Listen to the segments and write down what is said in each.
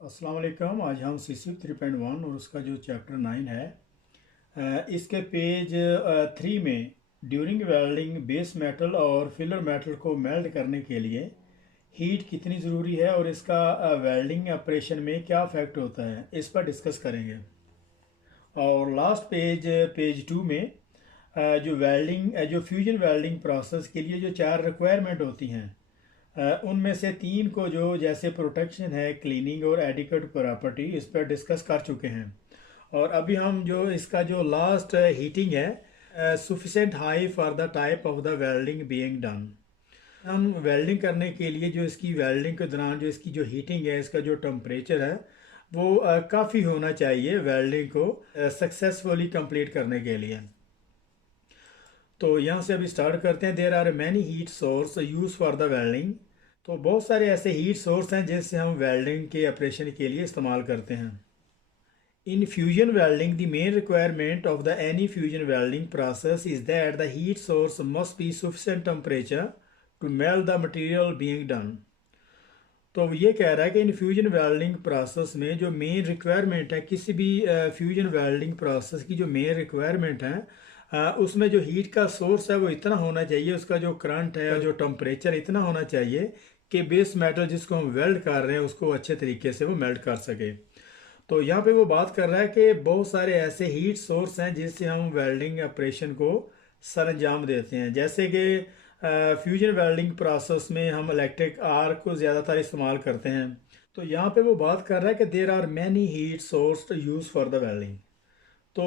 अस्सलाम वालेकुम। आज हम CC 3.1 और उसका जो चैप्टर 9 है, इसके पेज 3 में ड्यूरिंग वेल्डिंग बेस मेटल और फिलर मेटल को मेल्ट करने के लिए हीट कितनी ज़रूरी है और इसका वेल्डिंग ऑपरेशन में क्या इफेक्ट होता है, इस पर डिस्कस करेंगे। और लास्ट पेज 2 में जो फ्यूजन वेल्डिंग प्रोसेस के लिए जो 4 रिक्वायरमेंट होती हैं, उनमें से 3 को जो जैसे प्रोटेक्शन है, क्लीनिंग और एडिक्वेट प्रॉपर्टी, इस पर डिस्कस कर चुके हैं। और अभी हम जो इसका जो लास्ट हीटिंग है, sufficient high for the type of the welding being done. हम वेल्डिंग करने के लिए जो इसकी वेल्डिंग के दौरान जो इसकी जो हीटिंग है, इसका जो टेम्परेचर है वो काफ़ी होना चाहिए वेल्डिंग को सक्सेसफुली कंप्लीट करने के लिए। तो यहाँ से अभी स्टार्ट करते हैं। There are many heat source use for the welding. तो बहुत सारे ऐसे हीट सोर्स हैं जिससे हम वेल्डिंग के ऑपरेशन के लिए इस्तेमाल करते हैं। In fusion welding the main requirement of the any fusion welding process is that the heat source must be sufficient temperature to melt the material being done. तो ये कह रहा है कि इन फ्यूजन वेल्डिंग प्रोसेस में जो मेन रिक्वायरमेंट है, किसी भी फ्यूजन वेल्डिंग प्रोसेस की जो मेन रिक्वायरमेंट है, उसमें जो हीट का सोर्स है वो इतना होना चाहिए, उसका जो करंट है, जो टेम्परेचर इतना होना चाहिए कि बेस मेटल जिसको हम वेल्ड कर रहे हैं उसको अच्छे तरीके से वो मेल्ट कर सके। तो यहाँ पे वो बात कर रहा है कि बहुत सारे ऐसे हीट सोर्स हैं जिससे हम वेल्डिंग ऑपरेशन को सरंजाम देते हैं। जैसे कि फ्यूजन वेल्डिंग प्रोसेस में हम इलेक्ट्रिक आर्क को ज़्यादातर इस्तेमाल करते हैं। तो यहाँ पे वो बात कर रहा है कि there are many heat source use for the welding. तो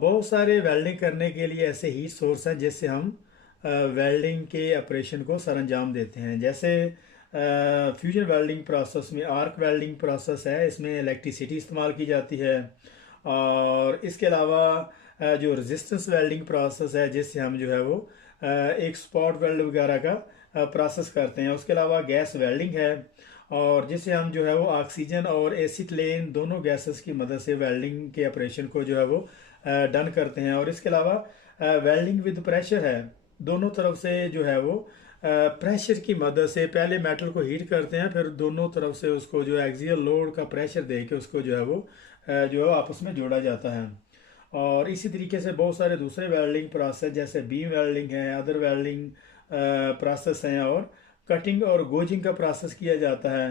बहुत सारे वेल्डिंग करने के लिए ऐसे हीट सोर्स हैं जिससे हम वेल्डिंग के ऑपरेशन को सरंजाम देते हैं। जैसे फ्यूजन वेल्डिंग प्रोसेस में आर्क वेल्डिंग प्रोसेस है, इसमें इलेक्ट्रिसिटी इस्तेमाल की जाती है। और इसके अलावा जो रेजिस्टेंस वेल्डिंग प्रोसेस है जिससे हम जो है वो एक स्पॉट वेल्ड वगैरह का प्रोसेस करते हैं। उसके अलावा गैस वेल्डिंग है, और जिससे हम जो है वो ऑक्सीजन और एसिटिलीन दोनों गैसेस की मदद से वेल्डिंग के ऑपरेशन को जो है वो डन करते हैं। और इसके अलावा वेल्डिंग विद प्रेशर है, दोनों तरफ से जो है वो प्रेशर की मदद से पहले मेटल को हीट करते हैं, फिर दोनों तरफ से उसको जो एक्सियल लोड का प्रेशर दे के उसको जो है वो जो है आपस में जोड़ा जाता है। और इसी तरीके से बहुत सारे दूसरे वेल्डिंग प्रोसेस जैसे बीम वेल्डिंग है, अदर वेल्डिंग प्रोसेस हैं, और कटिंग और गोजिंग का प्रोसेस किया जाता है।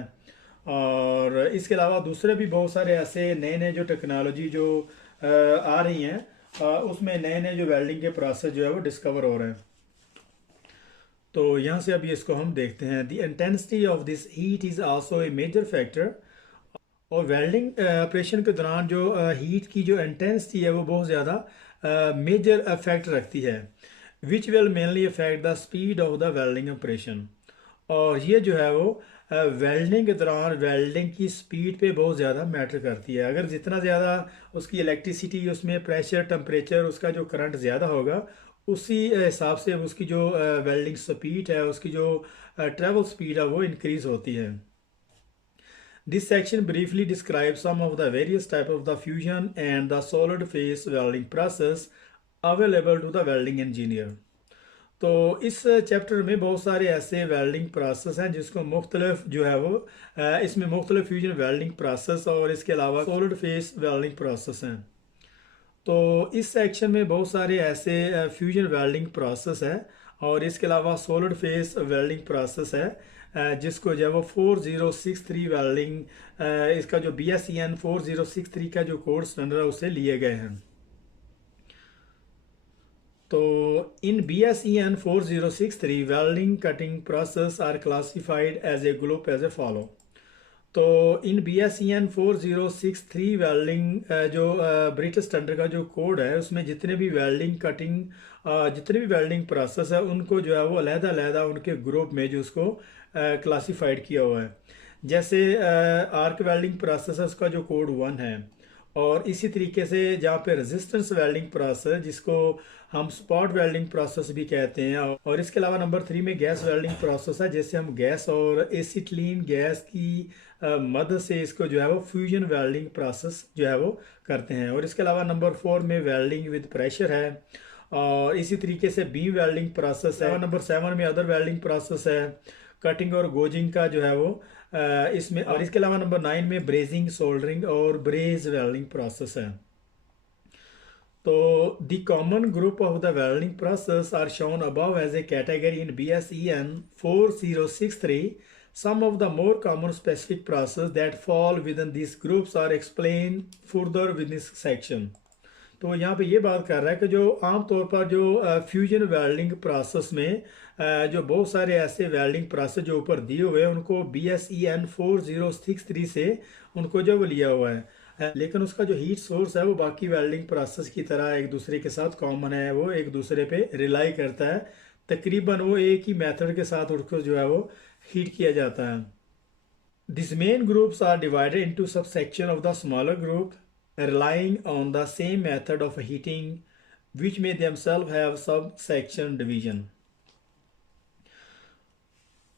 और इसके अलावा दूसरे भी बहुत सारे ऐसे नए नए जो टेक्नोलॉजी जो आ रही हैं, उसमें नए नए जो वेल्डिंग के प्रोसेस जो है वो डिस्कवर हो रहे हैं। तो यहाँ से अभी इसको हम देखते हैं। The intensity of this heat is also a major factor. और वेल्डिंग ऑपरेशन के दौरान जो हीट की जो इंटेंसिटी है वो बहुत ज़्यादा मेजर इफेक्ट रखती है, which will mainly affect the speed of the welding operation. और ये जो है वो वेल्डिंग के दौरान वेल्डिंग की स्पीड पे बहुत ज़्यादा मैटर करती है। अगर जितना ज़्यादा उसकी इलेक्ट्रिसिटी, उसमें प्रेशर, टेम्परेचर, उसका जो करंट ज़्यादा होगा, उसी हिसाब से उसकी जो वेल्डिंग स्पीड है, उसकी जो ट्रेवल स्पीड है वो इंक्रीज होती है। This section briefly describes some of the various types of the fusion and the solid phase welding process available to the welding engineer. तो इस चैप्टर में बहुत सारे ऐसे वेल्डिंग प्रोसेस हैं जिसको मुख्तलिफ जो है वो इसमें मुख्तलिफ फ्यूजन वेल्डिंग प्रोसेस और इसके अलावा सॉलिड फेस वेल्डिंग प्रोसेस हैं। तो इस सेक्शन में बहुत सारे ऐसे फ्यूजन वेल्डिंग प्रोसेस है, और इसके अलावा सॉलिड फेस वेल्डिंग प्रोसेस है जिसको जो है वो 4063 वेल्डिंग, इसका जो BSEN 4063 का जो कोड स्टैंडर्ड है उससे लिए गए हैं। तो in BSEN 4063 welding cutting process are classified as a group as a follow. तो इन BSEN 4063 वेल्डिंग जो ब्रिटिश स्टैंडर्ड का जो कोड है, उसमें जितने भी वेल्डिंग कटिंग जितने भी वेल्डिंग प्रोसेस है उनको जो है वो अलहदा उनके ग्रुप में जो उसको क्लासिफाइड किया हुआ है। जैसे आर्क वेल्डिंग प्रोसेस है, उसका जो कोड 1 है। और इसी तरीके से जहाँ पे रेजिस्टेंस वेल्डिंग प्रोसेस जिसको हम स्पॉट वेल्डिंग प्रोसेस भी कहते हैं, और इसके अलावा नंबर 3 में गैस वेल्डिंग प्रोसेस है, जैसे हम गैस और एसिटिलीन गैस की मदद से इसको जो है वो फ्यूजन वेल्डिंग प्रोसेस जो है वो करते हैं। और इसके अलावा नंबर 4 में वेल्डिंग विद प्रेशर है, और इसी तरीके से बीम वेल्डिंग प्रोसेस है। नंबर 7 में अदर वेल्डिंग प्रोसेस है, कटिंग और गोजिंग का जो है वो इसमें, और इसके अलावा नंबर 9 में ब्रेजिंग, सोल्डरिंग और ब्रेज वेल्डिंग प्रोसेस है। तो the common group of the welding process are shown above as a category in BSEN 4063। Some of the more common specific processes that fall within these groups are explained further within this section। तो यहाँ पे ये बात कर रहा है कि जो आम तौर पर जो फ्यूजन वेल्डिंग प्रोसेस में जो बहुत सारे ऐसे वेल्डिंग प्रोसेस जो ऊपर दिए हुए हैं उनको BSEN 4063 से उनको जो वो लिया हुआ है, लेकिन उसका जो हीट सोर्स है वो बाकी वेल्डिंग प्रोसेस की तरह एक दूसरे के साथ कॉमन है, वो एक दूसरे पे रिलाई करता है। तकरीबन वो एक ही मेथड के साथ उसको जो है वो हीट किया जाता है। This main groups are divided into sub section of the smaller group relying on the same method of heating which may themselves have subsection division।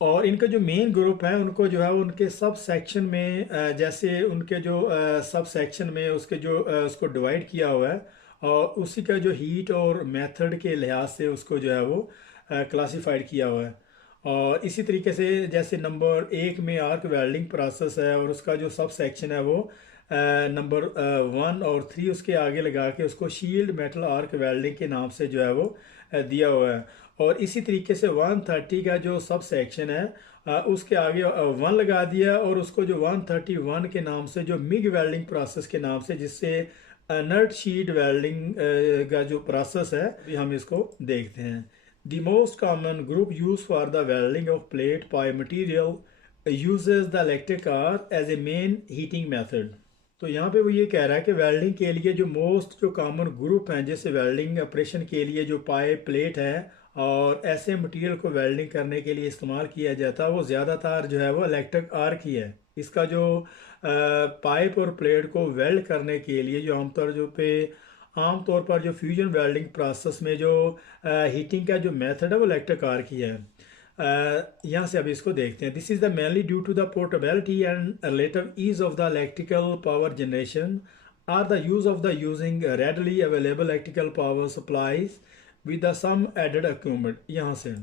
और इनका जो मेन ग्रुप है उनको जो है उनके सब सेक्शन में जैसे उनके जो सब सेक्शन में उसके जो उसको डिवाइड किया हुआ है और उसी का जो हीट और मेथड के लिहाज से उसको जो है वो क्लासिफाइड किया हुआ है। और इसी तरीके से जैसे नंबर 1 में आर्क वेल्डिंग प्रोसेस है और उसका जो सब सेक्शन है वो नंबर 1 और 3 उसके आगे लगा के उसको शील्ड मेटल आर्क वेल्डिंग के नाम से जो है वो दिया हुआ है। और इसी तरीके से 130 का जो सब सेक्शन है उसके आगे 1 लगा दिया और उसको जो 131 के नाम से जो मिग वेल्डिंग प्रोसेस के नाम से, जिससे नट शीट वेल्डिंग का जो प्रोसेस है हम इसको देखते हैं। The most common group use for the welding of plate by material uses the electric arc as a main heating method. तो यहाँ पे वो ये कह रहा है कि वेल्डिंग के लिए जो मोस्ट जो कॉमन ग्रुप हैं जैसे वेल्डिंग ऑपरेशन के लिए जो पाइप, प्लेट है और ऐसे मटेरियल को वेल्डिंग करने के लिए इस्तेमाल किया जाता है वो ज़्यादातर जो है वो इलेक्ट्रिक आर्क ही है। इसका जो पाइप और प्लेट को वेल्ड करने के लिए जो आमतौर पर जो फ्यूजन वेल्डिंग प्रोसेस में जो हीटिंग का जो मेथड है वो इलेक्ट्रिक आर्क ही है। यहाँ से अभी इसको देखते हैं। This is the mainly due to the portability and relative ease of the electrical power generation or the use of the using readily available electrical power supplies with the some added equipment. यहाँ से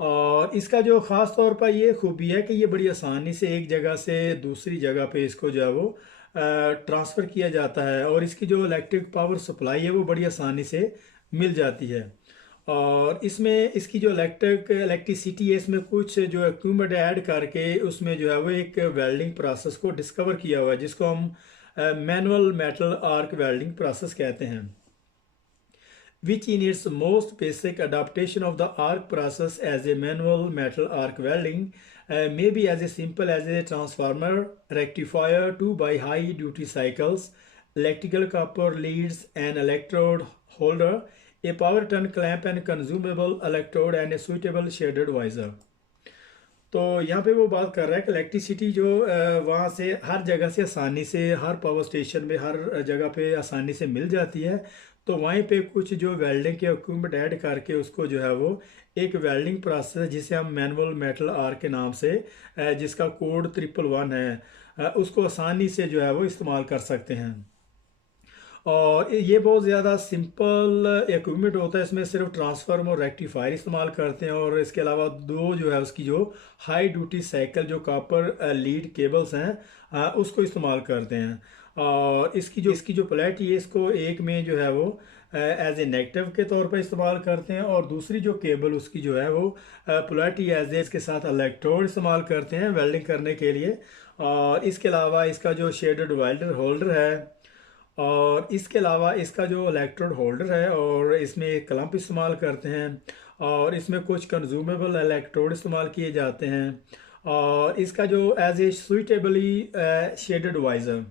और इसका जो ख़ास तौर पर ये खूबी है कि ये बड़ी आसानी से एक जगह से दूसरी जगह पे इसको जो है वो ट्रांसफ़र किया जाता है और इसकी जो इलेक्ट्रिक पावर सप्लाई है वो बड़ी आसानी से मिल जाती है। और इसमें इसकी जो इलेक्ट्रिसिटी है इसमें कुछ जो इक्विपमेंट ऐड करके उसमें जो है वो एक वेल्डिंग प्रोसेस को डिस्कवर किया हुआ है जिसको हम manual metal arc welding process कहते हैं, which in its most basic adaptation of the arc process as a manual metal arc welding may be as simple as a transformer, rectifier, 2 by high duty cycles, electrical copper leads, an electrode holder, a power turn clamp and consumable electrode and a suitable shaded visor। तो यहाँ पे वो बात कर रहा है कि electricity जो वहाँ से हर जगह से आसानी से हर पावर स्टेशन में हर जगह पे आसानी से मिल जाती है। तो वहीं पे कुछ जो वेल्डिंग के इक्विपमेंट ऐड करके उसको जो है वो एक वेल्डिंग प्रोसेस है जिसे हम मैनुअल मेटल आर्क के नाम से जिसका कोड 111 है उसको आसानी से जो है वो इस्तेमाल कर सकते हैं। और ये बहुत ज़्यादा सिंपल इक्विपमेंट होता है, इसमें सिर्फ ट्रांसफार्मर और रेक्टिफायर इस्तेमाल करते हैं और इसके अलावा दो जो है उसकी जो हाई ड्यूटी साइकिल जो कॉपर लीड केबल्स हैं उसको इस्तेमाल करते हैं। और इसकी जो पोलैरिटी है इसको एक में जो है वो एज ए नेगेटिव के तौर पर इस्तेमाल करते हैं और दूसरी जो केबल उसकी जो है वो पोलैरिटी एज ए इसके साथ इलेक्ट्रोड इस्तेमाल करते हैं वेल्डिंग करने के लिए। और इसके अलावा इसका जो शेडेड वेल्डर होल्डर है और इसके अलावा इसका जो इलेक्ट्रोड होल्डर है और इसमें एक क्लम्प इस्तेमाल करते हैं और इसमें कुछ कंज्यूमेबल इलेक्ट्रोड इस्तेमाल किए जाते हैं और इसका जो as a suitably shaded visor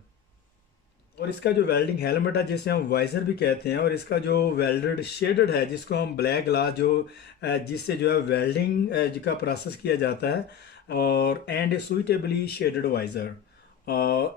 और इसका जो वेल्डिंग हेलमेट है जिसे हम वाइज़र भी कहते हैं और इसका जो वेल्डेड शेडेड है जिसको हम ब्लैक ग्लास जो जिससे जो है वेल्डिंग का प्रोसेस किया जाता है और and A suitably shaded visor.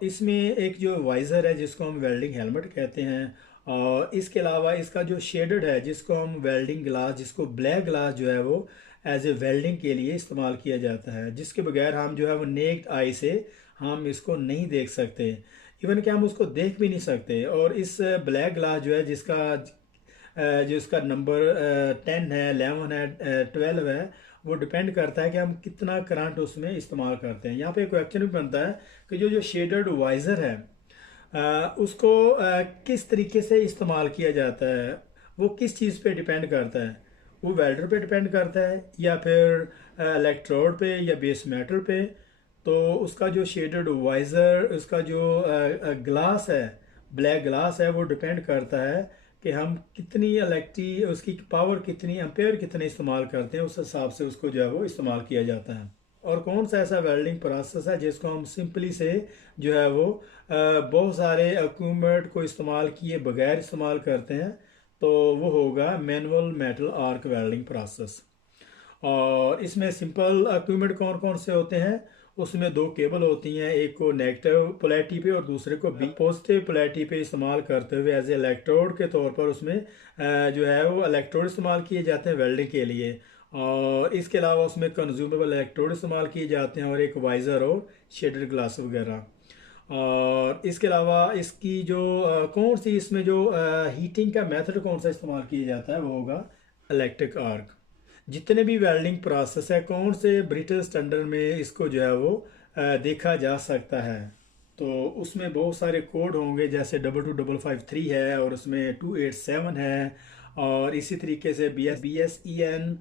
इसमें एक जो वाइज़र है जिसको हम वेल्डिंग हेलमेट कहते हैं और इसके अलावा इसका जो शेडेड है जिसको हम वेल्डिंग ग्लास जिसको ब्लैक ग्लास जो है वो एज ए वेल्डिंग के लिए इस्तेमाल किया जाता है जिसके बगैर हम जो है वो नेक्ड आई से हम इसको नहीं देख सकते, इवन कि हम उसको देख भी नहीं सकते। और इस ब्लैक ग्लास जो है जिसका नंबर 10 है, 11 है, 12 है वो डिपेंड करता है कि हम कितना करंट उसमें इस्तेमाल करते हैं। यहाँ पे एक क्वेश्चन भी बनता है कि जो जो शेडेड वाइज़र है उसको किस तरीके से इस्तेमाल किया जाता है, वो किस चीज़ पे डिपेंड करता है, वो वेल्डर पे डिपेंड करता है या फिर इलेक्ट्रोड पे या बेस मेटल पे। तो उसका जो शेडेड वाइज़र, उसका जो ग्लास है, ब्लैक ग्लास है, वो डिपेंड करता है कि हम कितनी इलेक्ट्री उसकी पावर कितनी एम्पेयर कितने इस्तेमाल करते हैं, उस हिसाब से उसको जो है वो इस्तेमाल किया जाता है। और कौन सा ऐसा वेल्डिंग प्रोसेस है जिसको हम सिंपली से जो है वो बहुत सारे इक्विपमेंट को इस्तेमाल किए बगैर इस्तेमाल करते हैं, तो वो होगा manual metal arc welding process. और इसमें सिंपल इक्विपमेंट कौन कौन से होते हैं, उसमें दो केबल होती हैं, एक को नेगेटिव पोलैरिटी पे और दूसरे को पॉजिटिव पोलैरिटी पे इस्तेमाल करते हुए एज ए इलेक्ट्रोड के तौर पर उसमें जो है वो इलेक्ट्रोड इस्तेमाल किए जाते हैं वेल्डिंग के लिए। और इसके अलावा उसमें कंज्यूमेबल इलेक्ट्रोड इस्तेमाल किए जाते हैं और एक वाइज़र और शेडेड ग्लास वगैरह। और इसके अलावा इसकी जो कौन सी इसमें जो हीटिंग का मेथड कौन सा इस्तेमाल किया जाता है, वो होगा इलेक्ट्रिक आर्क। जितने भी वेल्डिंग प्रोसेस है कौन से ब्रिटिश स्टैंडर्ड में इसको जो है वो देखा जा सकता है, तो उसमें बहुत सारे कोड होंगे, जैसे 22553 है और उसमें 287 है। और इसी तरीके से BSEN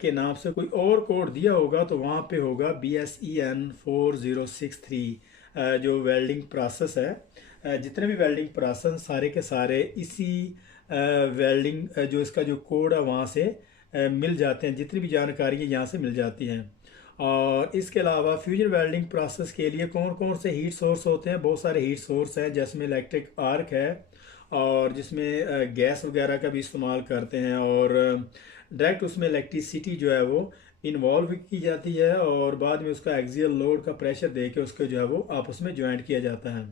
के नाम से कोई और कोड दिया होगा, तो वहाँ पे होगा BSEN 4063। जो वेल्डिंग प्रोसेस है, जितने भी वेल्डिंग प्रोसेस सारे के सारे इसी वेल्डिंग जो इसका जो कोड है वहाँ से मिल जाते हैं, जितनी भी जानकारी है यहाँ से मिल जाती हैं। और इसके अलावा फ्यूजन वेल्डिंग प्रोसेस के लिए कौन कौन से हीट सोर्स होते हैं, बहुत सारे हीट सोर्स हैं, जिसमें इलेक्ट्रिक आर्क है और जिसमें गैस वगैरह का भी इस्तेमाल करते हैं। और डायरेक्ट उसमें इलेक्ट्रिसिटी जो है वो इन्वॉल्व की जाती है और बाद में उसका एक्सियल लोड का प्रेशर दे के उसको जो है वो आपस में ज्वाइंट किया जाता है।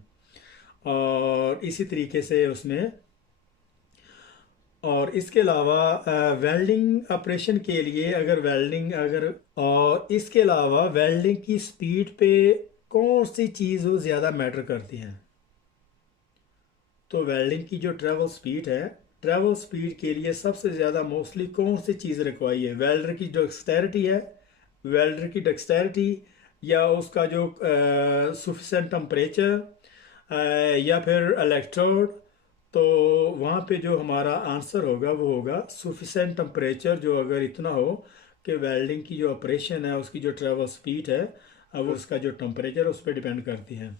और इसी तरीके से उसमें और इसके अलावा वेल्डिंग ऑपरेशन के लिए अगर और इसके अलावा वेल्डिंग की स्पीड पे कौन सी चीज़ वो ज़्यादा मैटर करती हैं, तो वेल्डिंग की जो ट्रैवल स्पीड है, ट्रैवल स्पीड के लिए सबसे ज़्यादा मोस्टली कौन सी चीज़ रिक्वायर्ड है, वेल्डर की डेक्सटेरिटी है, वेल्डर की डेक्सटेरिटी या उसका जो सफिशेंट टेम्परेचर या फिर इलेक्ट्रोड। तो वहाँ पे जो हमारा आंसर होगा वो होगा सफिशेंट टेम्परेचर। जो अगर इतना हो कि वेल्डिंग की जो ऑपरेशन है उसकी जो ट्रैवल स्पीड है वो उसका जो टेम्परेचर उस पर डिपेंड करती है।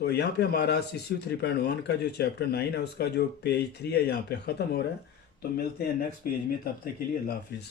तो यहाँ पे हमारा CCU 3.1 का जो चैप्टर 9 है उसका जो पेज 3 है यहाँ पे ख़त्म हो रहा है। तो मिलते हैं नेक्स्ट पेज में, तब तक के लिए अल्लाह हाफिज़।